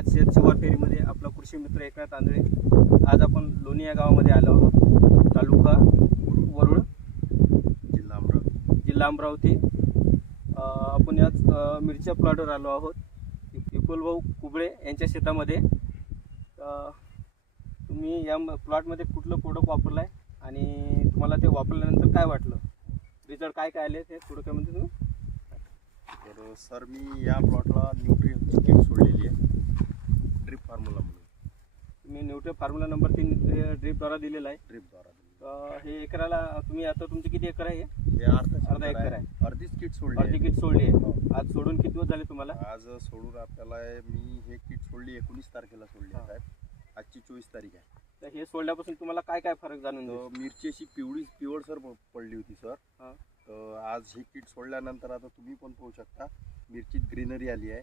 आज शेत शिवार फेरीमध्ये आपला कृषी मित्र एकनाथ आंधळे. आज आपण लोणी या गावामध्ये आलो आहोत. तालुका वरुड जिल्हा अमरावती. जिल्हा अमरावती. आपण याच मिरच्या प्लॉटवर आलो आहोत. विपुलभाऊ कुबळे यांच्या शेतामध्ये. तुम्ही या प्लॉटमध्ये कुठलं प्रोडक्ट वापरलं आहे आणि तुम्हाला ते वापरल्यानंतर काय वाटलं? रिझल्ट काय काय आले ते थोडं काय म्हणते तुम्ही? तर सर मी या प्लॉटला न्यूट्रियनची किट सोडलेली आहे. तुम्ही न्यूट्री फॉर्म्युला नंबर तीन ड्रीपद्वारा दिलेला आहे ड्रिपद्वारा अ, हे एकराला तुम्ही आता तुमचे किती एकर आहे हे? हे अर्धा अर्धा एकर आहे. अर्धीच किट सोडली अर्धी आहे. किट सोडली आहे हो. आज सोडून किती दिवस झाले तुम्हाला आज सोडून आपल्याला मी हे किट सोडली एकोणीस तारखेला सोडली आहे हा. साहेब आजची चोवीस तारीख आहे तर हे सोडल्यापासून तुम्हाला काय काय फरक जाणून तर? मिरची अशी पिवळी पिवळसर प- पडली होती सर हा. तर आज ही किट सोडल्यानंतर आता तुम्ही पण पाहू शकता मिरचीत ग्रीनरी आली आहे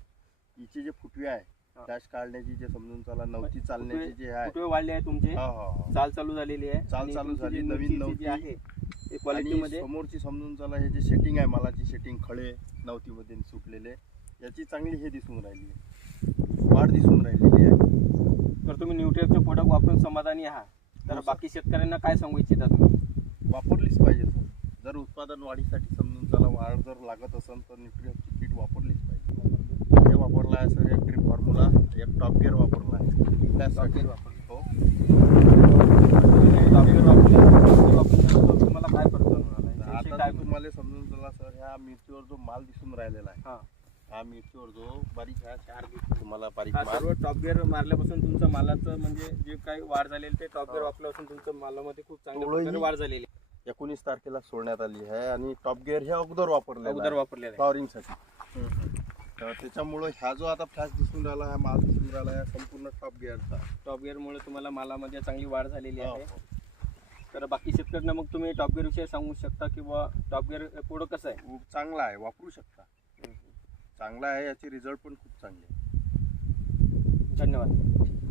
हिचे जे फुटवे आहे. डॅश काढण्याची जे समजून चला नवती चालण्याची जे आहे. फुटवे वाढले आहे तुमचे? हा हा हा. चाल चालू झालेली आहे. चाल आणि चालू तुमची झाली, जी नवीन नव्हती. जी आहे ते आणि क्वालिटीमध्ये समोरची समजून चला हे जे सेटिंग आहे मालाची सेटिंग खळे नवतीमध्ये सुटलेले याची चांगली हे दिसून राहिली आहे. वाढ दिसून राहिलेली आहे. तर तुम्ही न्यूट्रियनचे प्रोडक्ट वापरून समाधानी आहात. तर हो, सर. बाकी शेतकऱ्यांना काय सांगू इच्छिता तुम्ही? वापरलीच पाहिजे सर. जर उत्पादन वाढीसाठी समजून चला वाढ जर लागत असेल तर न्यूट्रियनची किट वापरलीच पाहिजे हे वापरलं आहे सर एक ड्रिप फॉर्म्युला एक टॉप गिअर वापरला आहे. हो. वापरले डॉक्टर वापरल्यानंतर तुम्हाला काय फरक आता काय तुम्हाला समजून चला सर ह्या मिरचीवर जो माल दिसून राहिलेला आहे हा. ह्या मिरचीवर जो बारीक ह्या चार दिसतो तुम्हाला बारीक हा सर्व टॉप गिअर मारल्यापासून तुमचं मालाचं म्हणजे जे काही वाढ झालेली ते टॉप गिअर हा. वापरल्यापासून तुमचं मालामध्ये खूप प्रकारे वाढ झालेली. एकोणीस तारखेला सोडण्यात आली आहे आणि टॉप गिअर हे अगोदर वापरले अगोदर फ्लॉवरिंगसाठी तर त्याच्यामुळं ह्या जो आता फ्लॅश दिसून राहिला हा माल दिसून राहिला आहे संपूर्ण टॉप गिअरचा टॉप गिअरमुळे तुम्हाला मालामध्ये चांगली वाढ झालेली हो, आहे. तर बाकी शेतकऱ्यांना मग तुम्ही टॉप गिअर विषयी सांगू शकता किंवा टॉप गिअर पुढं कसं आहे? चांगला आहे वापरू शकता. चांगला आहे याचे रिझल्ट पण खूप चांगले आहे. धन्यवाद.